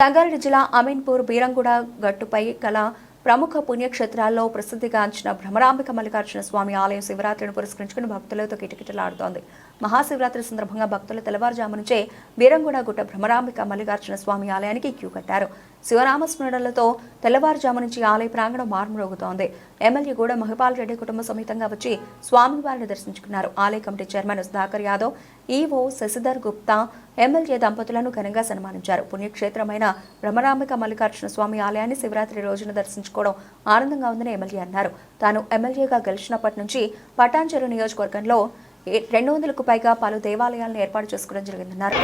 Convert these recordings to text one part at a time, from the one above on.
సంగారెడ్డి జిల్లా అమీన్పూర్ బీరంగూడ గట్టుపై గల ప్రముఖ పుణ్యక్షేత్రాల్లో ప్రసిద్ధిగాంచిన భ్రమరాంబిక మల్లికార్జున స్వామి ఆలయం శివరాత్రిని పురస్కరించుకుని భక్తులతో కిటకిటలాడుతోంది. మహాశివరాత్రి సందర్భంగా భక్తులు తెల్లవారుజాము నుంచే బీరంగూడ గుట్ట భ్రమరాంబిక మల్లికార్జున స్వామి ఆలయానికి క్యూ కట్టారు. శివనామస్మరణలతో తెల్లవారుజాము నుంచి ఆలయ ప్రాంగణం మార్మరోగుతోంది. ఎమ్మెల్యే కూడా మహిపాల్ రెడ్డి కుటుంబ సమేతంగా వచ్చి స్వామివారిని దర్శించుకున్నారు. ఆలయ committee chairman Sudhakar Yadav EO Shashidhar Gupta MLA దంపతులను ఘనంగా సన్మానించారు. పుణ్యక్షేత్రమైన భ్రమరాంబిక మల్లికార్జున స్వామి ఆలయాన్ని శివరాత్రి రోజున దర్శించుకోవడం ఆనందంగా ఉందని ఎమ్మెల్యే అన్నారు. తాను ఎమ్మెల్యేగా గెలిచినప్పటి నుంచి పటాన్చెరు నియోజకవర్గంలో రెండు వందలకు పైగా పలు దేవాలయాలను ఏర్పాటు చేసుకోవడం జరిగిందన్నారు.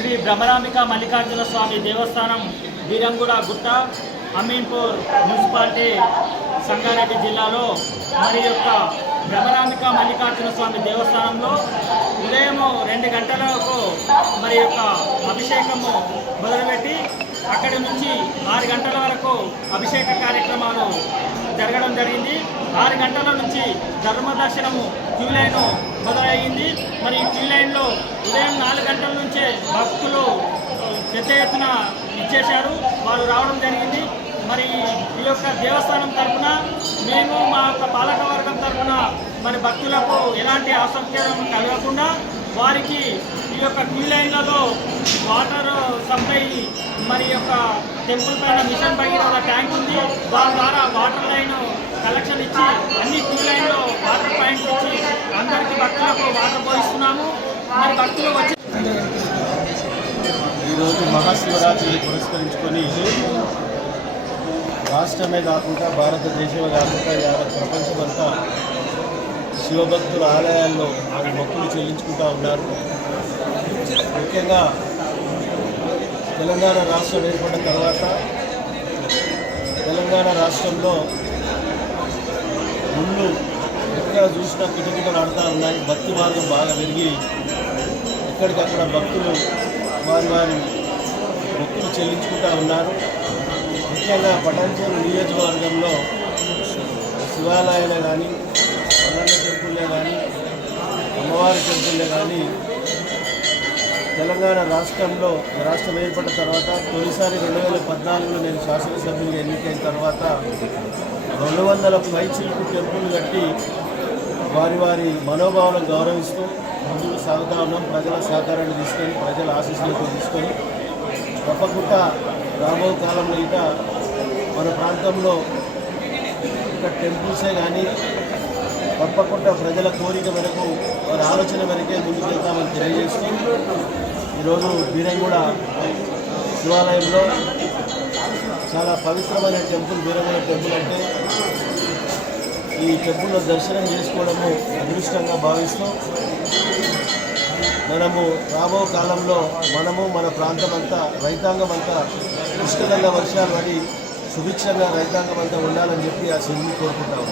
శ్రీ భ్రమరాంబిక మల్లికార్జున స్వామి దేవస్థానం బీరంగూడ గుట్ట అమీన్పూర్ మున్సిపాలిటీ సంగారెడ్డి జిల్లాలో మరి యొక్క భ్రమరాంబిక మల్లికార్జున స్వామి దేవస్థానంలో ఉదయము రెండు గంటలకు మరి యొక్క అభిషేకము మొదలుపెట్టి అక్కడి నుంచి ఆరు గంటల వరకు అభిషేక కార్యక్రమాలు ఆరు గంటల నుంచి ధర్మదర్శనము క్యూ లైన్ మొదలయ్యింది. మరి ఈ క్యూ లైన్లో ఉదయం నాలుగు గంటల నుంచే భక్తులు పెద్ద ఎత్తున ఇచ్చేశారు వారు రావడం జరిగింది. మరి ఈ యొక్క దేవస్థానం తరఫున మేము మా యొక్క పాలకవర్గం తరఫున మరి భక్తులకు ఎలాంటి అసౌకర్యం కలగకుండా వారికి ఈ యొక్క క్యూ లైన్లలో వాటర్ సప్లై మరి యొక్క టెంపుల్ పైన మిషన్ భగీరథ ట్యాంక్ ఉంది. దాని ద్వారా వాటర్ లైన్ కలెక్షన్ ఇచ్చి అన్ని క్యూ లైన్లో వాటర్ పాయింట్ ఇచ్చి అందరికీ భక్తులకు వాటర్ పోయిస్తున్నాము. మరి భక్తులు వచ్చి ఈరోజు మహాశివరాత్రిని పురస్కరించుకొని రాష్ట్రమే కాకుండా భారతదేశమే కాకుండా యావత్ ప్రపంచమంతా శివభక్తుల ఆలయాల్లో వారి మొక్కులు చెల్లించుకుంటూ ఉన్నారు. ముఖ్యంగా తెలంగాణ రాష్ట్రం ఏర్పడిన తర్వాత తెలంగాణ రాష్ట్రంలో ముందు ఎక్కడ చూసినా కిటకిటలు ఆడుతూ ఉన్నాయి. భక్తి మార్గం బాగా పెరిగి ఎక్కడికక్కడ భక్తులు వారి వారి భక్తులు చెల్లించుకుంటూ ఉన్నారు. ముఖ్యంగా పటాంచేరు నియోజకవర్గంలో శివాలయాలే కానీ అన్నన్న టెంపుల్లే కానీ అమ్మవారి టెంపుల్లే కానీ తెలంగాణ రాష్ట్రంలో రాష్ట్రం ఏర్పడిన తర్వాత తొలిసారి రెండు వేల పద్నాలుగులో నేను శాసనసభ్యులుగా ఎన్నికైన తర్వాత రెండు వందల పైచిలకు టెంపుల్ కట్టి వారి వారి మనోభావాలను గౌరవిస్తూ ముందుకు సాగుతా ఉన్నాం. ప్రజల సహకారాన్ని తీసుకొని ప్రజల ఆశీస్సులకు తీసుకొని తప్పకుండా రాబో కాలంలో ఇక మన ప్రాంతంలో ఇక టెంపుల్సే కానీ తప్పకుండా ప్రజల కోరిక మేరకు వారి ఆలోచన మేరకే ముందుకెళ్తామని తెలియజేస్తూ ఈరోజు బీరంగూడ శివాలయంలో చాలా పవిత్రమైన టెంపుల్ బీరంగూడ టెంపుల్ అంటే ఈ టెంపుల్లో దర్శనం చేసుకోవడము అదృష్టంగా భావిస్తూ మనము రాబో కాలంలో మనము మన ప్రాంతం అంతా రైతాంగం అంతా పుష్కలంగా వర్షాలు పడి సుభిక్షంగా రైతాంగం అంతా ఉండాలని చెప్పి ఆ శివుని కోరుకుంటాము